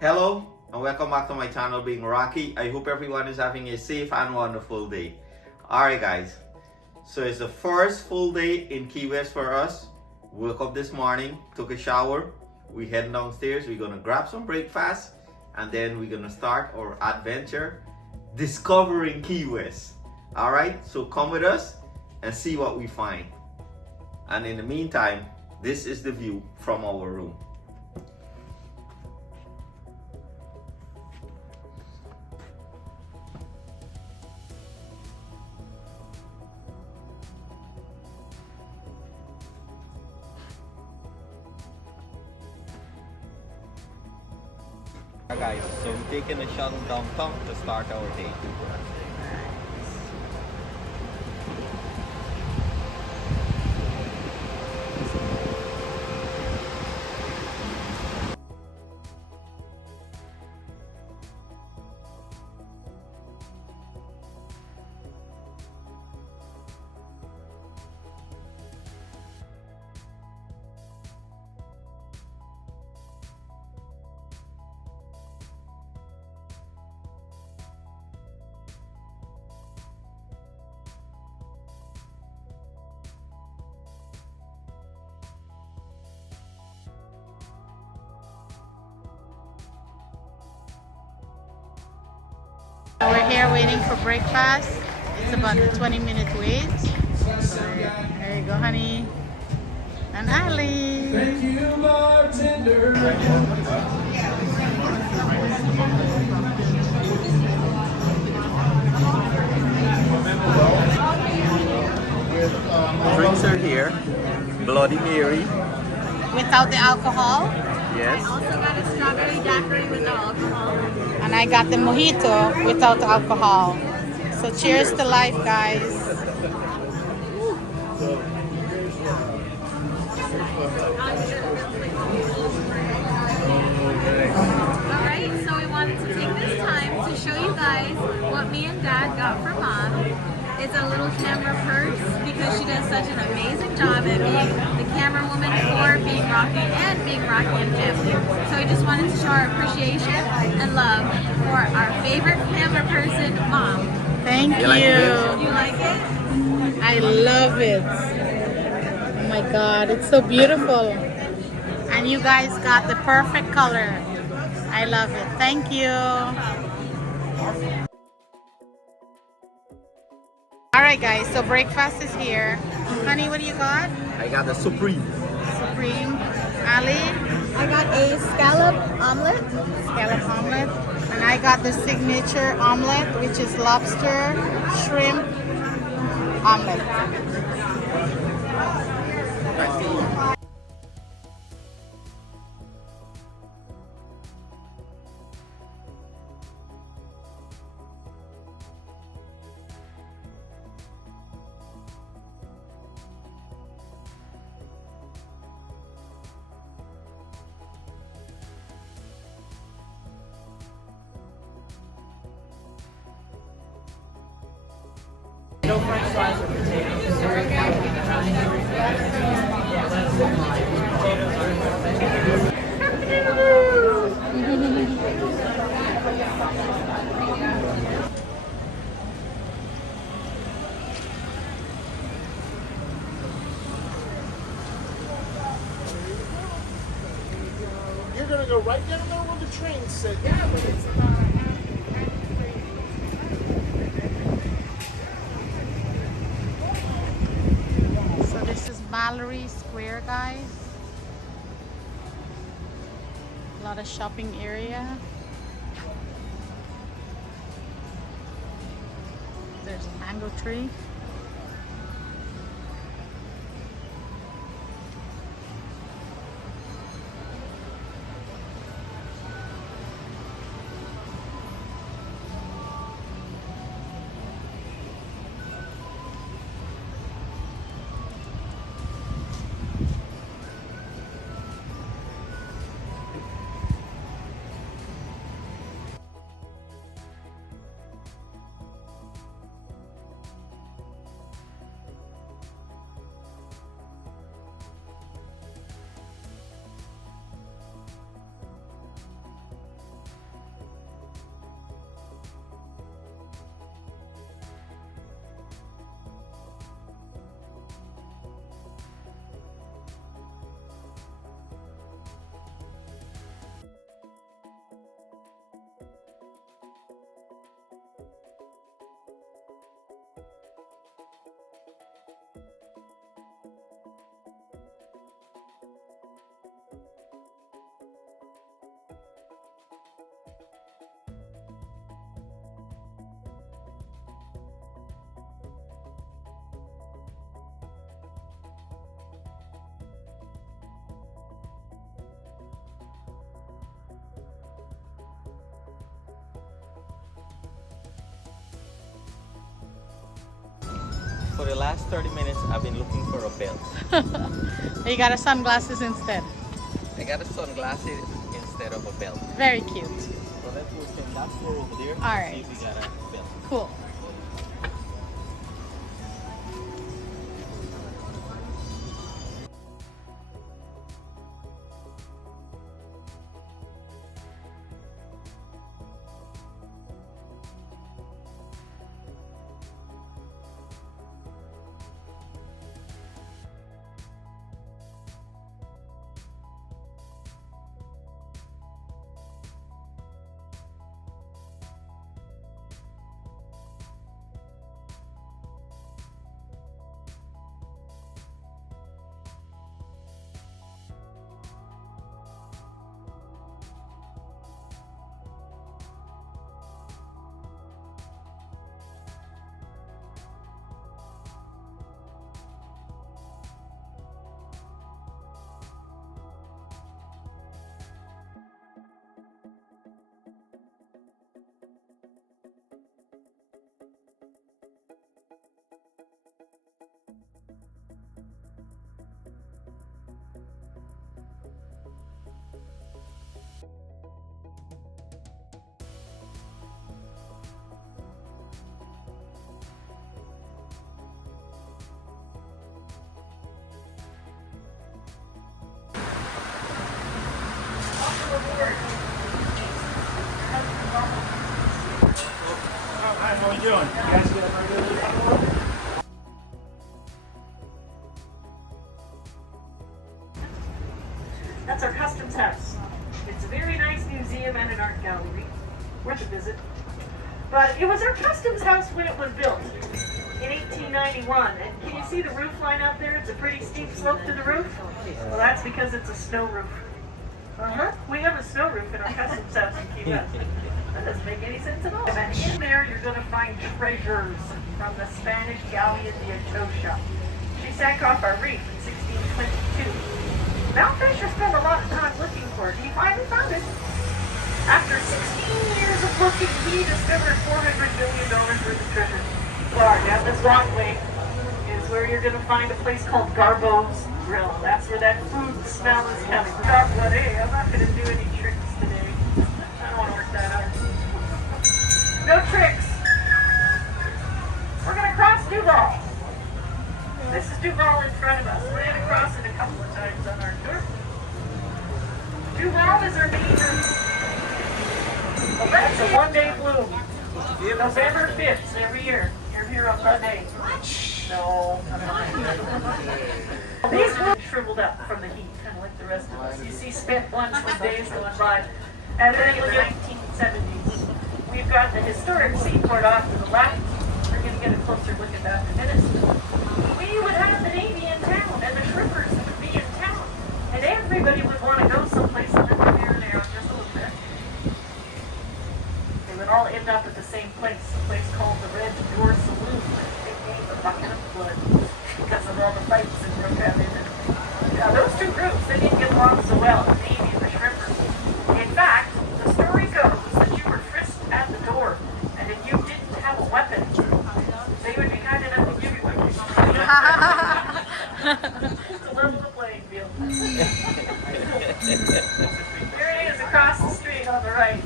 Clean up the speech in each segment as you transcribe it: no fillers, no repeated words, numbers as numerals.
Hello and welcome back to my channel Being Rocky. I hope everyone is having a safe and wonderful day. Alright guys, so it's the first full day in Key West for us. Woke up this morning, took a shower, we heading downstairs, we're gonna grab some breakfast and then we're gonna start our adventure discovering Key West. Alright, so come with us and see what we find. And in the meantime, this is the view from our room. Guys, so we're taking a shuttle downtown to start our day. We're here waiting for breakfast. It's about a 20-minute wait. There you go, honey. And Ali. Thank you, bartender. Drinks are here. Bloody Mary. Without the alcohol. Yes. Also got a strawberry daiquiri with no alcohol. And I got the mojito without alcohol. So cheers to life, guys. Alright, so we wanted to take this time to show you guys what me and Dad got for Mom. It's a little camera purse because she does such an amazing job at being the camera woman for Being Rocky and Being Rocky and Family. So we just wanted to show our appreciation and love for our favorite camera person, Mom. Thank you. You like it? I love it. Oh my God, it's so beautiful. And you guys got the perfect color. I love it. Thank you. Alright guys, so breakfast is here. Honey, what do you got? I got the Supreme. Supreme. Ali, I got a scallop omelet. scallop omelet. And I got the signature omelet, which is lobster, shrimp omelet. No french fries or potatoes. You're gonna go right down there where the train sit. So this is Mallory Square, guys. A lot of shopping area. There's a mango tree. for the last 30 minutes, I've been looking for a belt. You got a sunglasses instead. I got a sunglasses instead of a belt. Very cute. So let's look in that store over there. All right. See if we got a belt. Cool. Hi, how are you doing? You guys get a regular? That's our customs house. It's a very nice museum and an art gallery. Worth a visit. But it was our customs house when it was built in 1891. And can you see the roof line out there? It's a pretty steep slope to the roof. Well, that's because it's a snow roof. We have a snow roof in our customs house in Key West. That doesn't make any sense at all. And in there, you're going to find treasures from the Spanish galleon the Atocha. She sank off our reef in 1622. Mount Fisher spent a lot of time looking for it. He finally found it. After 16 years of looking, he discovered $400 million worth of treasure. Far down this walkway is where you're going to find a place called Garbo's Grill. That's where that food smell is coming from. But hey, I'm not going to do any tricks today. I don't want to work that out. No tricks. We're going to cross Duval. This is Duval in front of us. We're going to cross it a couple of times on our tour. Duval is our major. Well, that's a one-day bloom. November 5th every year. You're here on Monday. No. These blooms shriveled up from the heat, kind of like the rest of us. You see spent ones from days going by. And then in the 1970s, we've got the historic seaport off to the left. We're going to get a closer look at that in a minute. We would have the Navy in town, and the shrimpers would be in town. And everybody would want to go someplace and live there and there just a little bit. They would all end up at the same place, a place called the Red Door Saloon. They gave a bucket of blood because of all the fights that broke out in it. Now, those two groups, they didn't get along so well, the Navy and the shrimpers. In fact, the story goes that you were frisked at the door, and if you didn't have a weapon, they would be kind enough to give you one. To level the playing field. There it is across the street on the right.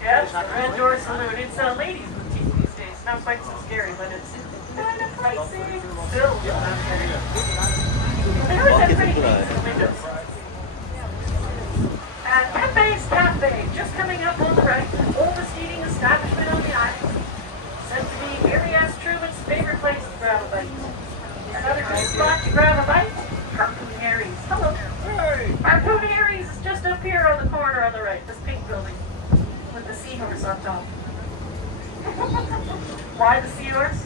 Yes, the Red Door Saloon. It's a ladies' boutique these days. Not quite so scary, but it's kind of pricey. Still, they always have pretty things in the windows. Pepe's Cafe, just coming up on the right, oldest eating establishment on the island. Said to be Mary S. Truman's favorite place to grab a bite. Another good spot to grab a bite? Harpoon Harry's. Hello. Hey. Harpoon Harry's is just up here on the corner on the right, this pink building, with the seahorse on top. Why the seahorse?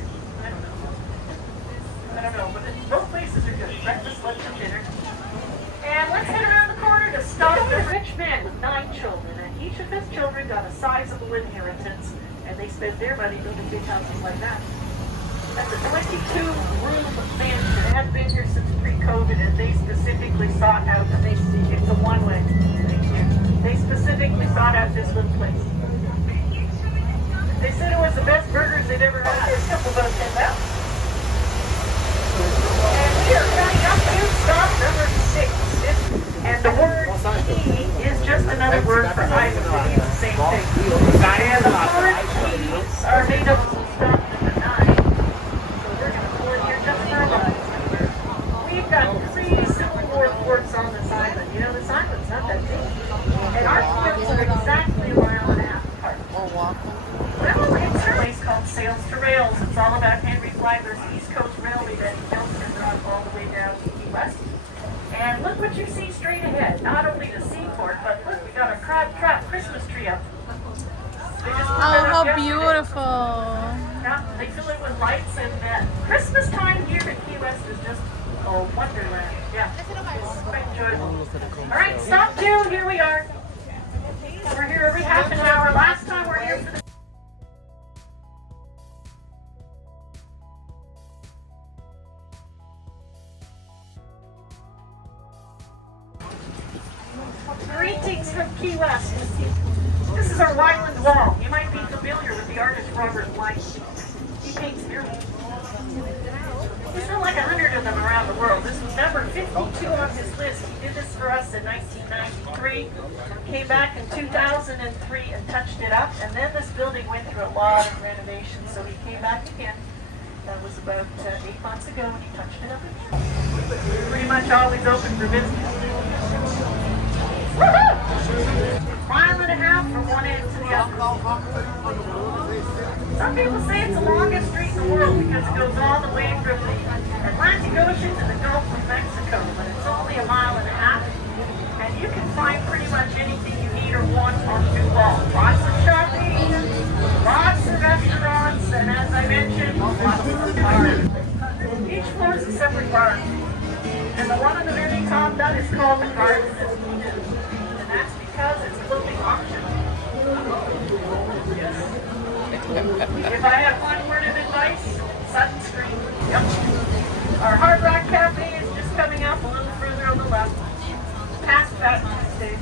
I don't know, but both places are good. Breakfast, lunch, and dinner. And let's head around the corner to stop the rich man with 9 children, and each of his children got a sizable inheritance, and they spent their money building big houses like that. That's a 22-room mansion. It had been here since pre-COVID, and they specifically sought out, and it's a one-way. Thank you. They specifically sought out this little place. They said it was the best burgers they've ever had. There's a couple about 10 left. And we are coming up to stop number 6. And the word key is just another word for item. It means the same thing. And the 4 keys are made up of stop number 9. So we're going to pull in here just for a moment. We've got 3 Civil War forts on this island. You know, this island's not that big. And our forts are exactly a mile and a half apart. Well, it's a place called Sails to Rails. It's all about Henry Flagler's East Coast Railway that he built and brought all the way down to Key West. And look what you see straight ahead. Not only the seaport, but look, we got a crab trap Christmas tree up. They just put that Oh, up how yesterday. beautiful. Yeah, they fill it with lights, and Christmas time here in Key West is just a wonderland. Yeah, it's quite enjoyable. All right, stop 2. Here we are. We're here every half an hour. Last time we're here for the Greetings from Key West. This is our Wyland Wall. You might be familiar with the artist Robert Blythe. He paints murals. There's still like 100 of them around the world. This was number 52 on his list. He did this for us in 1993. Came back in 2003 and touched it up. And then this building went through a lot of renovations, so he came back again. That was about 8 months ago when he touched it up again. Pretty much always open for business. Woohoo! Mile and a half from one end to the other. Some people say it's the longest street in the world because it goes all the way from the Atlantic Ocean to the Gulf of Mexico, but it's only a mile and a half, and you can find pretty much anything you need or want on Duval. Lots of shopping, lots of restaurants, and as I mentioned, lots of bars. Each floor is a separate bar, and the one on the very top, that is called the Garden of Eden. That's because it's clothing auction. Yes. If I have one word of advice, Sutton Street. Yep. Our Hard Rock Cafe is just coming up a little further on the left. Past Fat Tuesday.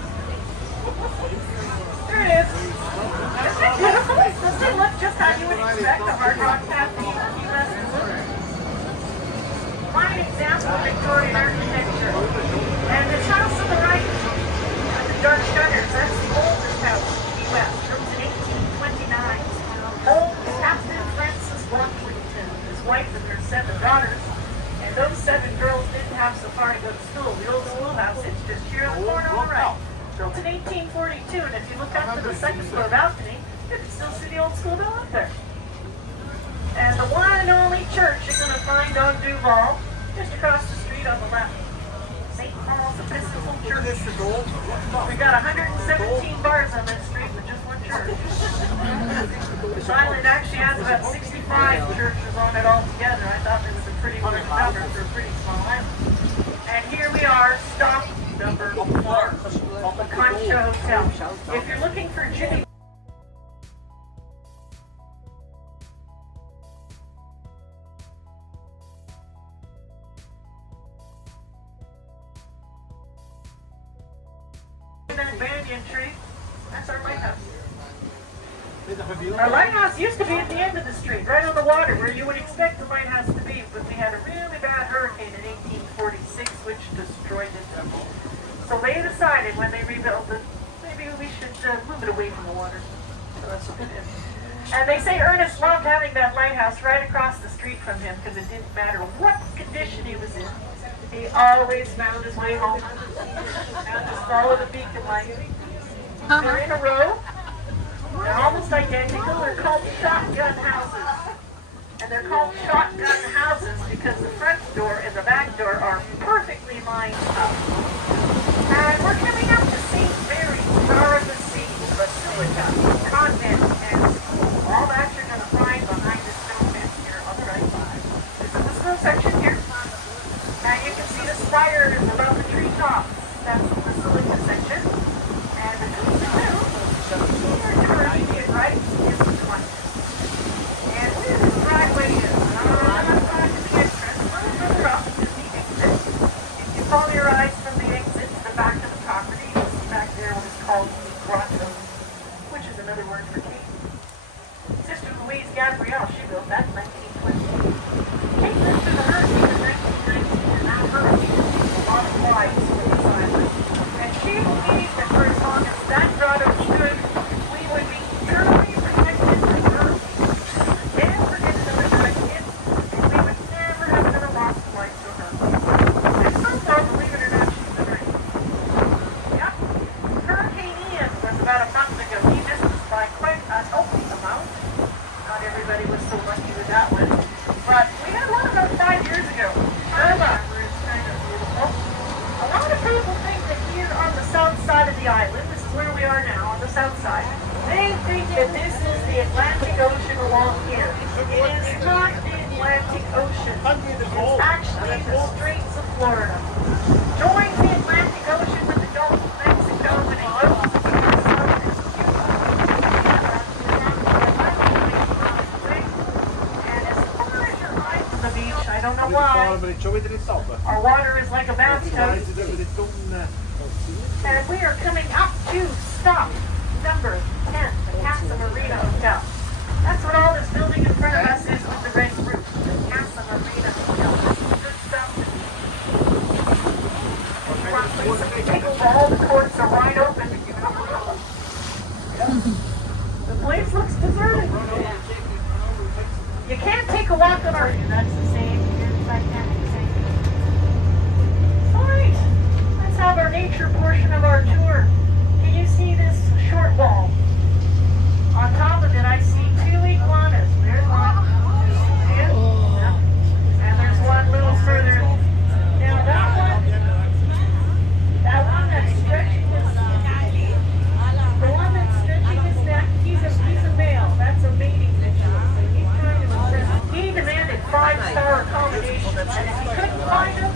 There it is. Isn't it beautiful? Doesn't it look just how you would expect a Hard Rock Cafe in Key West to look? Fine example of Victorian architecture. And this house on the right, dark shutters, that's the oldest house in Key West, built in 1829. Old Captain Francis Washington, his wife and their 7 daughters. And those 7 girls didn't have so far to go to school. The old schoolhouse is just here on the corner on the right. Built in 1842, and if you look up to the 2nd floor balcony, you can still see the old school bell up there. And the one and only church you're going to find on Duval, just across the street on the left. St. Paul's Episcopal Church. We got 117 bars on this street with just one church. This island actually has about 65 churches on it altogether. I thought it was a pretty large number for a pretty small island. And here we are, stop number 4, the Concha Hotel. If you're looking for Jimmy banyan tree, that's our lighthouse. Our lighthouse used to be at the end of the street, right on the water, where you would expect the lighthouse to be, but we had a really bad hurricane in 1846, which destroyed it. So they decided when they rebuilt it, maybe we should move it away from the water. So that's what they did. And they say Ernest loved having that lighthouse right across the street from him because it didn't matter what condition he was in. He always found his way home. And just follow the beacon light. They're in a row. They're almost identical. They're called shotgun houses. And they're called shotgun houses because the front door and the back door are perfectly lined up. And we're coming up to St. Mary's, Star of the Sea, Basilica, Convent, and School. All that you're going to find behind this stone fence here on the right. This is the school section here. And you can see the spires above the treetops. That's the Basilica section. And between the two, right, is the convent. And where this driveway is, I'm not going to the entrance. A little further up is the exit. If you follow your eyes from the exit to the back of the property, you'll see back there what is called the grotto, which is another word for cave. It's just Gabrielle, she built that in 1920. Kate lived through the hurricane in 1919, and that hurricane was a lot of lives for this island. And she believed that for as long as that grotto stood, we would be thoroughly protected from hurricanes. Never get another hurricane, and we would never have another loss of life to a hurricane. And so far, believe it or not, she's been right. Yep. Hurricane Ian was about a month ago. He missed us by quite a healthy amount. Not everybody was so lucky with that one. But we had one about 5 years ago. Irma, it's kind of beautiful. A lot of people think that here on the south side of the island, this is where we are now, on the south side, they think that this is the Atlantic Ocean along here. It is not the Atlantic Ocean. It's actually the Straits of Florida. Join the Atlantic Ocean with the Gulf of Mexico and it goes to the southern Cuba. And as far as your eyes on the beach, I don't know why, our water is like a bathtub. And we are coming up to stop number 10, the Casa Marina Hotel. That's what all this building in front of us is with the red roof. The Casa Marina Hotel. This is good stuff. If you want to play some pickleball, the courts are wide open. The place looks deserted. You can't take a walk on our... That's the same. Here's Titanic, same. Alright, let's have our nature portion of our tour. Can you see this short wall? On top of it, I see 2 iguanas. There's one. See it? Yep. And there's one little further. Now that one that's stretching his, the one that's stretching his neck, he's a male. That's a mating ritual. So he's trying to impress. He demanded 5-star accommodation, and if he couldn't find him,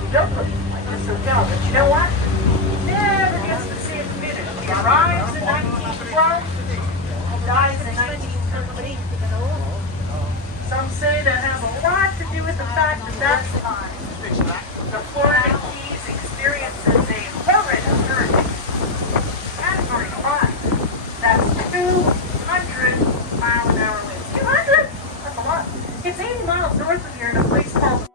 he don't look like this hotel. But you know what? Never gets to see him finish. He arrives in 1912, dies in 1913. Some say that has a lot to do with the fact that that's time the Florida Keys experiences a horrid hurricane. Category 5. That's 200-mile-an-hour winds. 200? That's a lot. It's 80 miles north of here in a place called...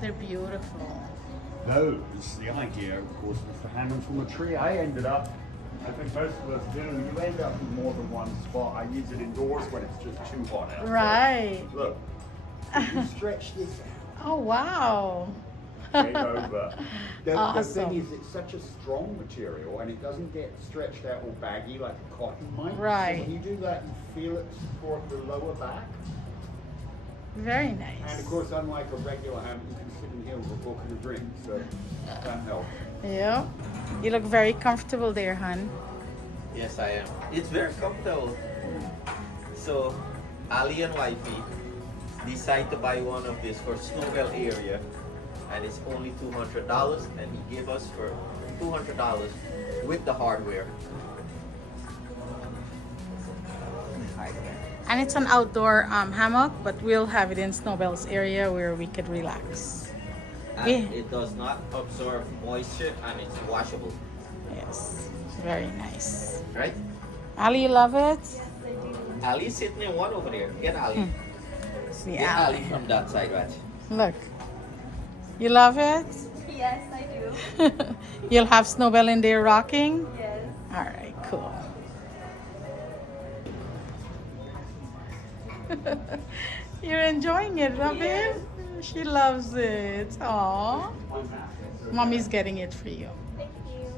They're beautiful. Those, the idea, of course, was to hang them from a tree. I ended up, I think most of us do, you end up in more than one spot. I use it indoors when it's just too hot out. Right. Look, you stretch this out. Oh, wow. Game over. The Awesome. thing is, it's such a strong material and it doesn't get stretched out or baggy like a cotton might. Right. So when you do that, you feel it support the lower back. Very nice. And of course, unlike a regular hammock, you can sit in here with a book and a drink, so that helps. Yeah. You look very comfortable there, hon. Yes, I am. It's very comfortable. So, Ali and Wifey decided to buy one of this for Snowbell area, and it's only $200, and he gave us for $200 with the hardware. And it's an outdoor hammock, but we'll have it in Snowbell's area where we could relax. and Yeah. it does not absorb moisture, and it's washable. Yes, very nice. Right? Ali, you love it? Ali's sitting in one over there. Get Ali. See Get Ali. Ali from that side, right? Look. You love it? Yes, I do. You'll have Snowbell in there rocking? Yes. All right, cool. You're enjoying it, Robin? She loves it. Aw. Mommy's getting it for you. Thank you.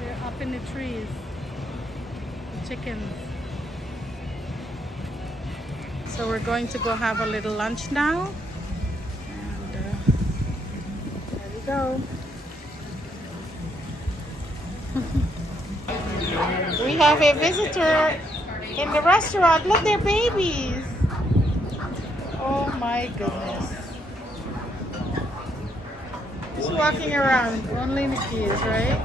They're up in the trees. The chickens. So we're going to go have a little lunch now. And there we go. We have a visitor in the restaurant. Look, they're babies. Oh my goodness. Just walking around. Only the kids, right?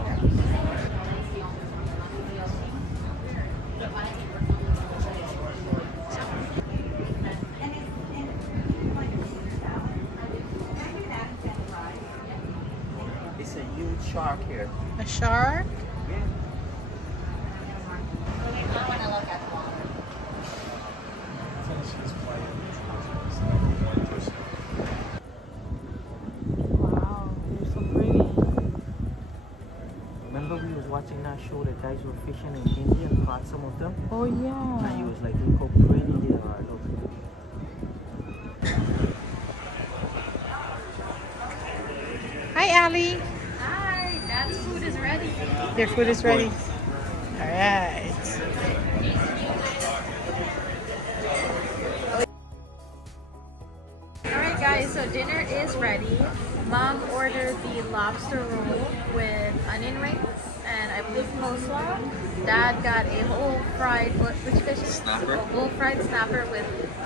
It's a huge shark here. A shark? Wow, they're so pretty. Remember we was watching that show, the guys were fishing in India and caught some of them? Oh And he yeah. was like, look how pretty they are, look. Hi, Ali. Hi, Dad's food is ready. Your food is ready. All right. Alright guys, so dinner is ready. Mom ordered the lobster roll with onion rings and I believe coleslaw. Dad got a whole fried, which fish is Snapper. A whole fried snapper with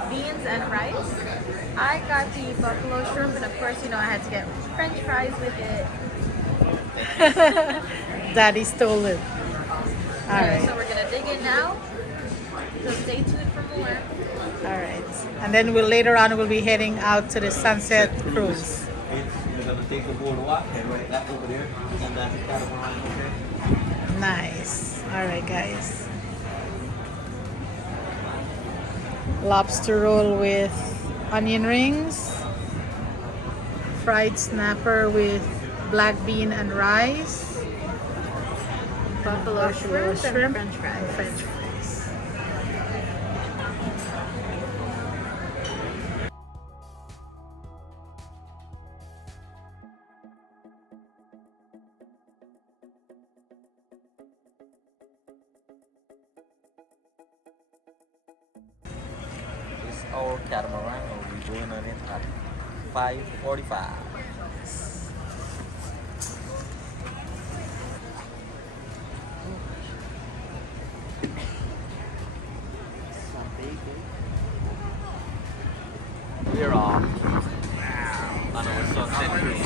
beans and rice. I got the buffalo shrimp and of course, you know, I had to get French fries with it. Daddy stole it. All Okay, so right. we're gonna dig in now. So stay tuned for more. All right. And then later on we'll be heading out to the Sunset Cruise. We're gonna take the boardwalk and right that over there, and that's the catamaran over there. Nice. All right, guys. Lobster roll with onion rings. Fried snapper with black bean and rice. Buffalo shrimp and French and fries. French fries. It's our catamaran, we're going on it at 5:45. We're off on our sunset cruise.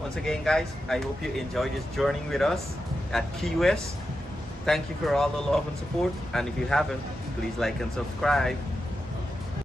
Once again, guys, I hope you enjoyed this journey with us at Key West. Thank you for all the love and support, and if you haven't, please like and subscribe.